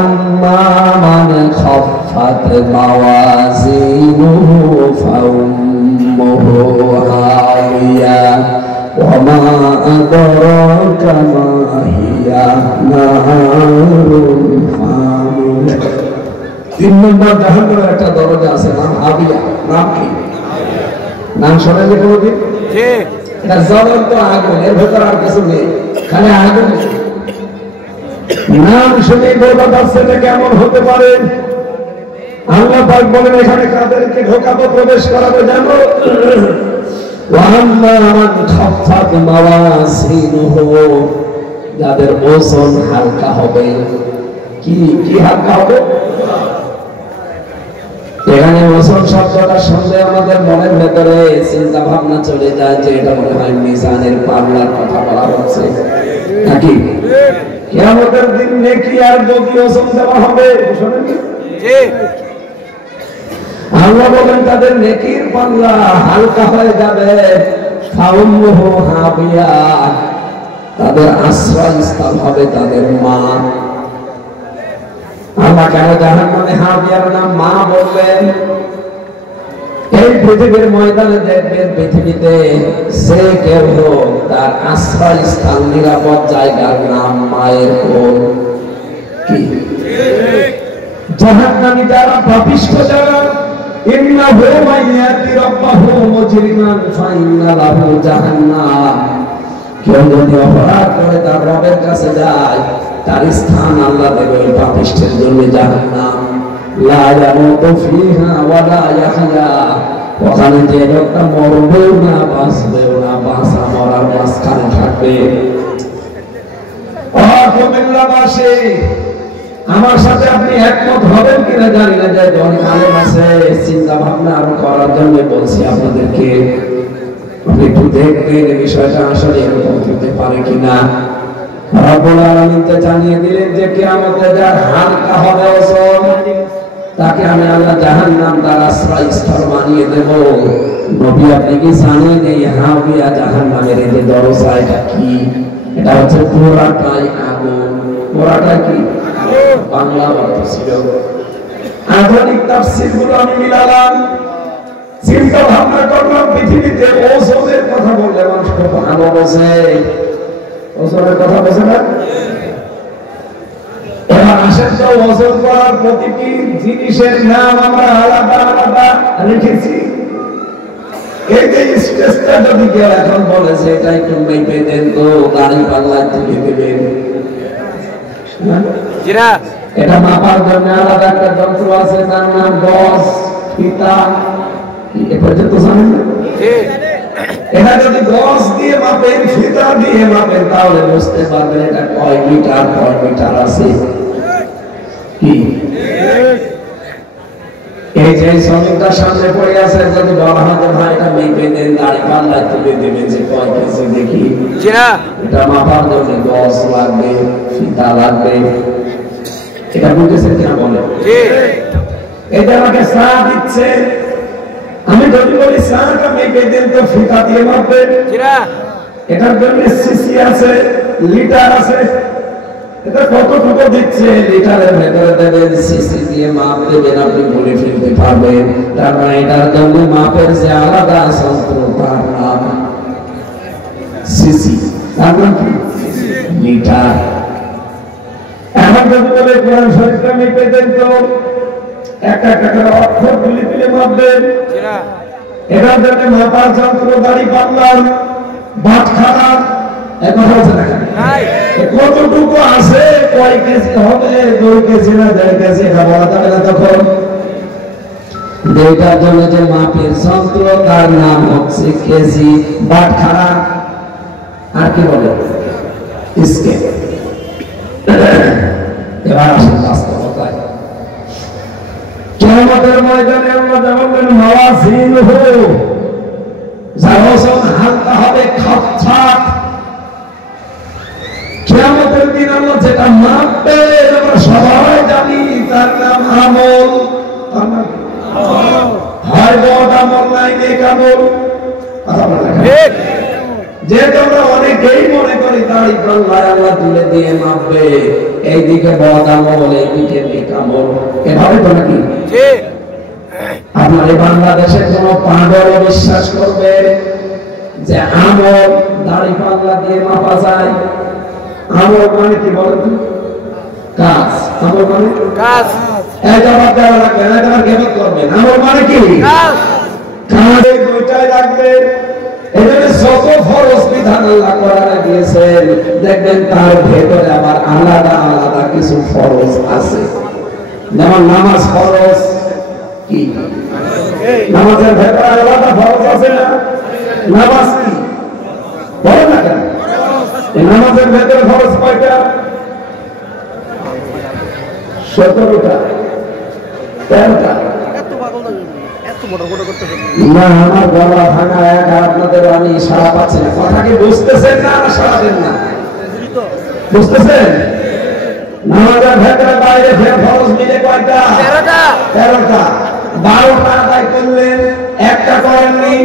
وأما من خفت موازينه فأمه هاوية وما أدراك ما هي نار حامية 3 নম্বর জাহান্নামের একটা দরজা আছে নাম হাবিয়া নাম কি নাম শুনেন কোনদিন ঠিক এটা জ্বলন্ত আগুন এর ভিতর আর কিছু নেই খালি আগুন নাম শুনে বলতে পারছে এটা কেমন হতে পারে আল্লাহ পাক বলেন এখানে কাদেরকে ঢোকাবো প্রবেশ করাবে জানো ওয়াম্মা মান খাফফাত মাওয়াজিনুহু যাদের ওজন হালকা হবে কি কি হালকা হবে এখানে ওজন শব্দটা শুনলে আমাদের মনের ভেতরে চিন্তা ভাবনা চলে যায় যে এটা মনে হয় মিজানের পাল্লার কথা বলা হচ্ছে নাকি কিয়ামতের দিন নেকি আর বদি ওজন দেওয়া হবে শুনেন কি ঠিক আল্লাহ বলেন তাদের নেকির পাল্লা হালকা হয়ে যাবে ফাউমুহু হাবিয়া তাদের আশ্রয়স্থল হবে তাদের মা আল্লাহ কেন জাহান্নামে হাবিয়ার নাম মা বললেন এই পৃথিবীর ময়দানে দেখবেন পৃথিবীতে যে কেউ হোক তার আশ্রয়স্থল নিরাপদ জায়গার নাম মায়ের কোল কি জাহান্নামী যারা পাপিষ্ঠ যারা ইন্নাহু মাইয়াতি রাব্বাহু মুজরিমান ফাইন্না লাহু জাহান্নাম কেউ যদি অপরাধ করে তার রবের কাছে যায় তার স্থান আল্লাহ দেবে ওই পাপিষ্ঠের জন্য জাহান্নাম লা ইয়ামুতু ফিহা ওয়া লা ইয়াহইয়া ওখানে যে লোকটা মরবেও না বাঁচবেও না বাঁচা মরার মাঝখানে থাকবে কুমিল্লাবাসী আমার সাথে আপনি একমত হবেন কিনা জানি না যে অনেক আলেম আছে চিন্তা ভাবনা আরো করার জন্য বলছি আপনাদেরকে আপনি একটু দেখবেন এই বিষয়টা আসলে এরকম হতে পারে কিনা রব্বুল আলামিন তো জানিয়ে দিলেন যে কিয়ামতে যার হালকা হবে ওজন তাকে আমি আল্লাহ জাহান্নাম তার আশ্রয়স্থল বানিয়ে দেব নবী আপনি কি জানেন এই হাবিয়া জাহান্নামের এই যে দরজা এটা কি এটা হচ্ছে পুরাটাই আগুন পুরাটা কি বাংলা অর্থ ছিল আধুনিক তাফসীর গুলো আমি মিলালাম চিন্তা ভাবনা করলাম পৃথিবীতে ওজনের কথা বললে মানুষ খুব ভালো বোঝে ওজনের কথা বোঝে না এবার আসেন তো ওজন করার প্রতিটি জিনিসের নাম আমরা আলাদা আলাদা রেখেছি এই যে স্টেজটা যদি কেউ এখন বলেছে এটা একটু মেপে দেন তো গাড়ি পাল্লায় তুলে দেবেন এটা মাপার জন্য আলাদা একটা যন্ত্র আছে তার নাম গজ ফিতা এ পর্যন্ত জানেন না এটা যদি গজ দিয়ে মাপেন ফিতা দিয়ে মাপেন তাহলে বুঝতে পারবেন এটা কয় মিটার আছে কি এই যে শ্রমিকটা সামনে পড়ে আছে যদি বলা হয় ভাই এটা মেপে দেন দাড়ি পাল্লায় তুলে দেবেন যে কয় কেজি দেখি এটা মাপার জন্য গজ লাগবে ফিতা লাগবে এটা বুঝেছেন কিনা বলেন এটা আমাকে চা দিচ্ছে আমি যদি বলি চাটা মেপে দেন তো ফিতা দিয়ে মাপবেন এটার জন্য সিসি আছে লিটার আছে এটা কতটুকু দিচ্ছে লিটারের ভেতরে দেবেন সিসি দিয়ে মাপ দেবেন আপনি বলে ফেলতে পারবেন তার মানে এটার জন্য মাপের যে আলাদা যন্ত্র তার নাম সিসি তার নাম কি লিটার এখন যদি বলে কোরআন শরীফটা মেপে দেন তো একটা একটা অক্ষর তুলে তুলে মাপবেন এটার জন্য মাপার যন্ত্র দাড়ি পাল্লার বাটখারা এখন হচ্ছে না কতটুকু আছে কয় কেজি হবে 2 কেজি না 1.5 কেজি এটা বলা যাবে না তখন এটার জন্য যে মাপের যন্ত্র তার নাম হচ্ছে কেজি বাটখারা আর কি বলে স্কেল এবার আসেন বাস্তবতায় কিয়ামতের ময়দানে আল্লাহ বললেন মাওয়াজিনুহু যার ওজন হালকা হবে খাপছাপ কিয়ামতের দিন আল্লাহ যেটা মাপবে আমরা সবাই জানি তার নাম আমল তার নাম হয় বড় আমল নাই নেক আমল কথা বলেন ঠিক যে তোমরা অনেকেই মনে করি দাড়ি পাল্লায় আল্লাহ তুলে দিয়ে মাপবে, এইদিকে বদ আমল এইদিকে নেক আমল, এভাবে তো নাকি? আপনার এই বাংলাদেশে কোন পাগল বিশ্বাস করবে যে আমল দাড়ি পাল্লা দিয়ে মাপা যায়? আমল মানে কি বলেন? কাজ। আমল মানে কাজ। এই জবাব দেওয়া লাগবে না, তোমার গেবত করবেন। আমল মানে কি? কাজ। কাজে দুইটাই লাগবে। এজন্য যত ফরজ বিধান আল্লাহ কোরআনে দিয়েছেন, দেখবেন তার ভেতরে আবার আলাদা আলাদা কিছু ফরজ আছে। যেমন নামাজ ফরজ। কি নামাজের ভেতরে আলাদা ফরজ আছে না? নামাজ কি বলেন না কেন? এই নামাজের ভেতরে ফরজ কয়টা? 17টা, 13টা। না, আমার গলা ভাঙা একা, আপনাদের আমি সারা পাচ্ছি না। কথা কি বুঝতেছেন না? সারা দেন না, বুঝতেছেন? নামাজের ভেতরে বাইরে ফরজ মিলে কয়টা? 13টা। 12টা আদায় করলেন, একটা করেননি,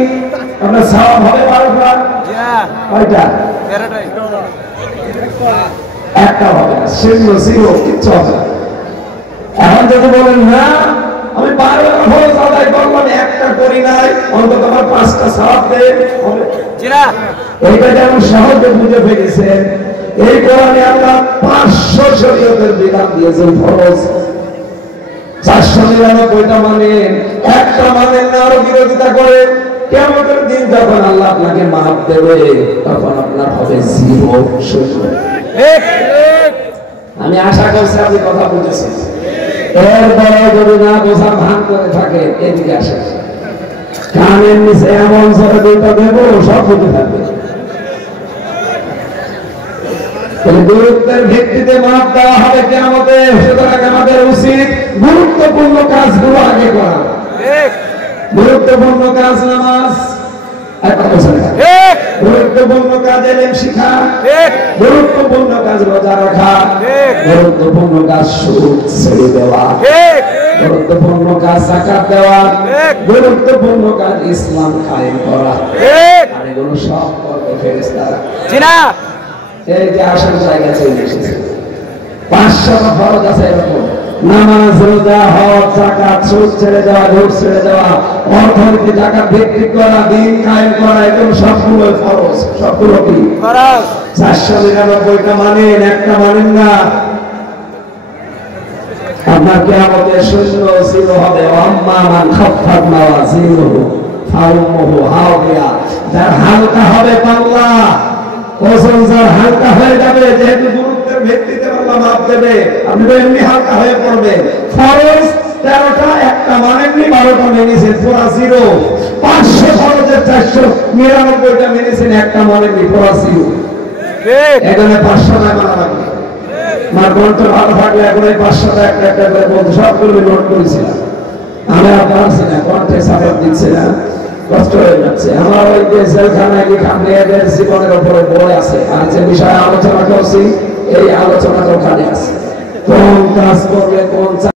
আপনার সওয়াব হবে 12টা। কয়টা? 13টাই। একটা হবে না, শূন্য জিরো, কিচ্ছু হবে না। এখন যদি বলেন না আমি 12টা ফরজ আদায় করলাম, একটা করি নাই, অন্তত আমার 5টা সওয়াব দেন, হবে? এইটা যেমন সহজে বুঝে ফেলেছেন, এই কোরআনে আল্লাহ 500 শরীয়তের বিধান দিয়েছেন ফরজ। 499টা মানেন, একটা মানেন না, আরো বিরোধিতা করেন। কিয়ামতের দিন যখন আল্লাহ আপনাকে মাফ দেবে, তখন আপনার হবে জিরো, শূন্য। আমি আশা করছি আপনি কথা বুঝেছেন। এরপরে যদি না বোঝা ভান করে থাকে, এদিকে আসে, কানের নিচে এমন জোরে দুইটা দেবো, সব বুঝে থাকবে। গুরুত্বের ভিত্তিতে মাপ দেওয়া হবে কিয়ামতে। সুতরাং আমাদের উচিত গুরুত্বপূর্ণ কাজগুলো আগে করা। গুরুত্বপূর্ণ কাজ নামাজ, গুরুত্বপূর্ণ কাজ ইলম শিখা, গুরুত্বপূর্ণ কাজ রোজা রাখা, গুরুত্বপূর্ণ কাজ সুদ ছেড়ে দেওয়া, গুরুত্বপূর্ণ কাজ যাকাত দেওয়া, গুরুত্বপূর্ণ কাজ ইসলাম কায়েম করা। আর এগুলো সব করবে ফেরেশতারা। এই যে আসার জায়গা চলে এসেছে। 500টা ফরজ আছে এরকম। নামাজ, রোজা, হজ, যাকাত, সুদ ছেড়ে দেওয়া, ঘুষ ছেড়ে দেওয়া, অর্থনীতি জাকাত ভিত্তিক করা, দিন কায়েম করা, এগুলো সবগুলো ফরজ। সবগুলো কি ফরজ? 499টা মানেন, একটা মানেন না, আপনার কিয়ামতে শূন্য জিরো হবে। আম্মা মান খাফফাত মাওয়াজিনুহু ফাউম্মুহু হাওিয়া। যার হালকা হবে পাল্লা, ওজন যার হালকা হয়ে যাবে, যেহেতু গুরুত্বের ভিত্তিতে আল্লাহ মাপ দেবে, আপনি তো এমনি হালকা হয়ে পড়বেন। ফরজ 13টা, একটা মানেননি, 12টা মেনেছেন, পুরা জিরো। 500 ফরজের 499টা মেনেছেন, একটা মানেননি, পুরা জিরো। এখানে 500টা মানা লাগবে। আমার কণ্ঠ ভালো থাকলে এখন এই 500টা একটা একটা করে বলতে সবগুলো নোট করেছিলাম। আমি আর পারছি না, কণ্ঠে সাপোর্ট দিচ্ছে না, কষ্ট হয়ে যাচ্ছে আমার। ওই যে জেলখানায় কি খামনে এদের জীবনের উপরে বই আছে, আর যে বিষয়ে আলোচনা করছি এই আলোচনাটা ওখানে আছে। কোন কাজ করলে কোন